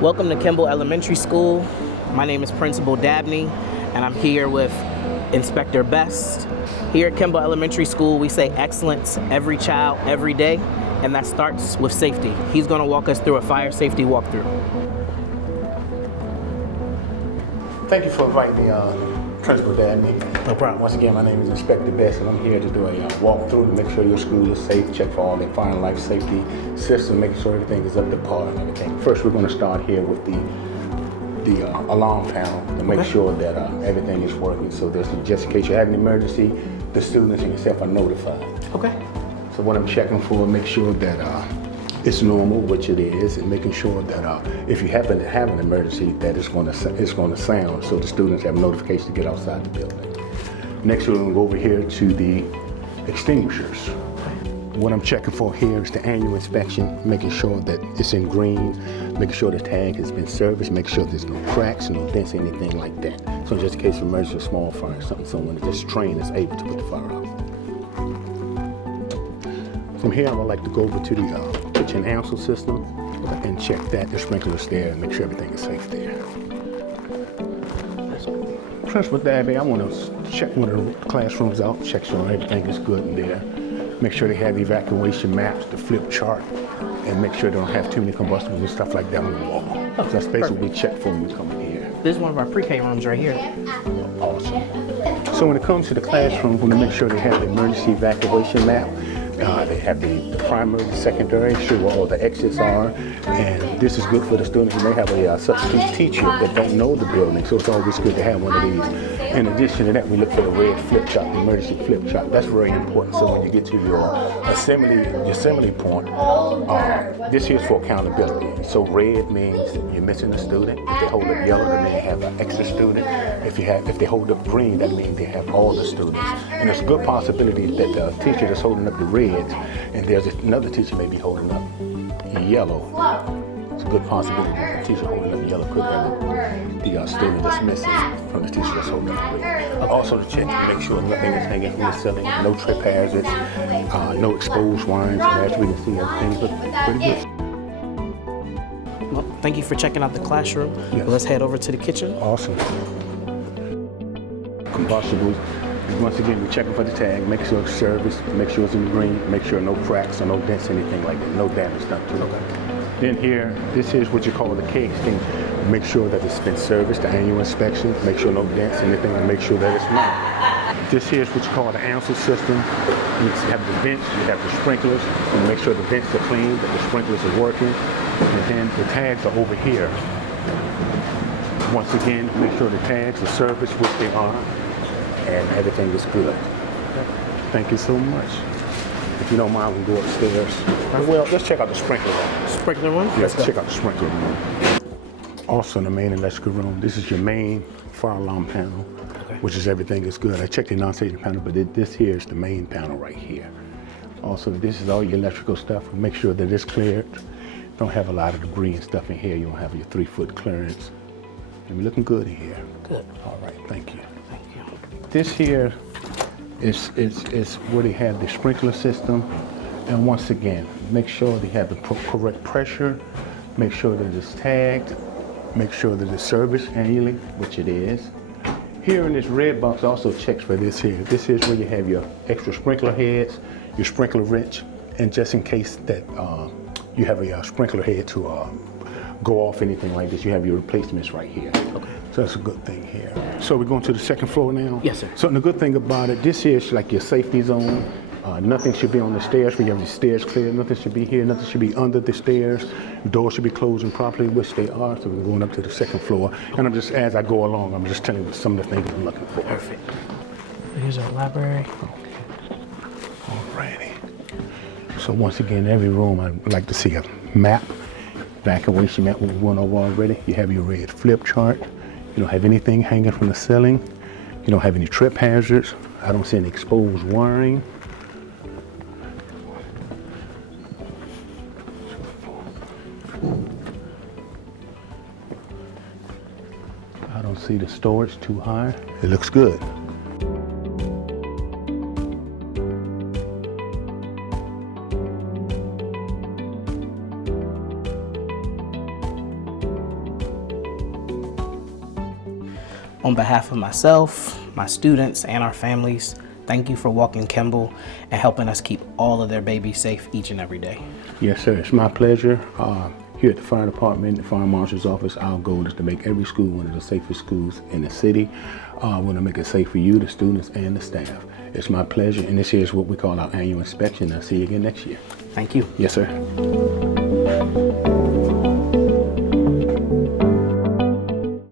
Welcome to Kimball Elementary School. My name is Principal Dabney, and I'm here with Inspector Best. Here at Kimball Elementary School, we say excellence every child, every day, and that starts with safety. He's going to walk us through a fire safety walkthrough. Thank you for inviting me, Principal Dabney. No problem. Once again, my name is Inspector Best, and I'm here to do a walkthrough to make sure your school is safe, check for all the fire and life safety system, making sure everything is up to par and everything. First, we're going to start here with the alarm panel to make sure that everything is working. So there's just in case you have an emergency, the students and yourself are notified. Okay. So what I'm checking for, make sure that it's normal, which it is, and making sure that if you happen to have an emergency, that it's going to sound, so the students have notification to get outside the building. Next, we're going to go over here to the extinguishers. What I'm checking for here is the annual inspection, making sure that it's in green, making sure the tag has been serviced, make sure there's no cracks, no dents, anything like that. So just in case of emergency or small fire or something, someone that's trained is able to put the fire out. From here, I would like to go over to the kitchen answer system and check that the sprinkler's there and make sure everything is safe there. Principal Dabney, I want to check one of the classrooms out, check sure everything is good in there. Make sure they have the evacuation maps, the flip chart, and make sure they don't have too many combustibles and stuff like that on the wall. So that's basically what we check for when we come in here. This is one of our pre-K rooms right here. Awesome. So when it comes to the classroom, we want to make sure they have the emergency evacuation map. They have the primary, secondary, show where all the exits are, and this is good for the students who may have a substitute teacher that don't know the building, so it's always good to have one of these. In addition to that, we look for the red flip chart, the emergency flip chart. That's very important, so when you get to your assembly point, this here is for accountability. So red means you're missing a student. If they hold up yellow, that means they have an extra student. If they hold up green, that means they have all the students. And there's a good possibility that the teacher that's holding up the red, and there's another teacher may be holding up yellow. It's a good possibility that the teacher holding up yellow could have the student that's missing from the teacher that's holding up red. Also to check to make sure nothing is hanging from the ceiling, no trip hazards, no exposed wines, and as we can see, everything's looking pretty good. Well, thank you for checking out the classroom. Yes. Let's head over to the kitchen. Awesome. Combustibles. Once again, we're checking for the tag, make sure it's serviced, make sure it's in the green, make sure no cracks or no dents, anything like that, no damage done to it. Then here, this is what you call the K extinguisher. Make sure that it's been serviced, the annual inspection, make sure no dents, anything, and make sure that it's not. This here is what you call the answer system. You have the vents, you have the sprinklers, and make sure the vents are clean, that the sprinklers are working, and then the tags are over here. Once again, make sure the tags are serviced, which they are, and everything is good. Thank you so much. If you don't mind, we can go upstairs. Well, let's check out the sprinkler room. Sprinkler room? Let's check out the sprinkler room. Also in the main electrical room, this is your main fire alarm panel, which is everything is good. I checked the non-safety panel, but this here is the main panel right here. Also, this is all your electrical stuff. Make sure that it's cleared. Don't have a lot of debris and stuff in here. You don't have your 3-foot clearance. And we're looking good in here. Good. All right, thank you. Thank you. This here is where they have the sprinkler system. And once again, make sure they have the correct pressure, make sure that it's tagged, make sure that it's serviced annually, which it is. Here in this red box also checks for this here. This is where you have your extra sprinkler heads, your sprinkler wrench, and just in case that you have a sprinkler head to go off anything like this, you have your replacements right here. Okay. So that's a good thing here. So we're going to the second floor now? Yes, sir. So the good thing about it, this here is like your safety zone. Nothing should be on the stairs. We have the stairs clear. Nothing should be here. Nothing should be under the stairs. The doors should be closing properly, which they are. So we're going up to the second floor. And I'm just, as I go along, I'm just telling you some of the things I'm looking for. Perfect. Here's our library. Okay. Alrighty. So once again, every room, I'd like to see a map. Evacuation map we went over already. You have your red flip chart. You don't have anything hanging from the ceiling. You don't have any trip hazards. I don't see any exposed wiring. I don't see the storage too high. It looks good. On behalf of myself, my students, and our families, thank you for walking Kimball and helping us keep all of their babies safe each and every day. Yes, sir. It's my pleasure. Here at the fire department, the fire marshal's office, our goal is to make every school one of the safest schools in the city. We want to make it safe for you, the students, and the staff. It's my pleasure, and this here is what we call our annual inspection. I'll see you again next year. Thank you. Yes, sir.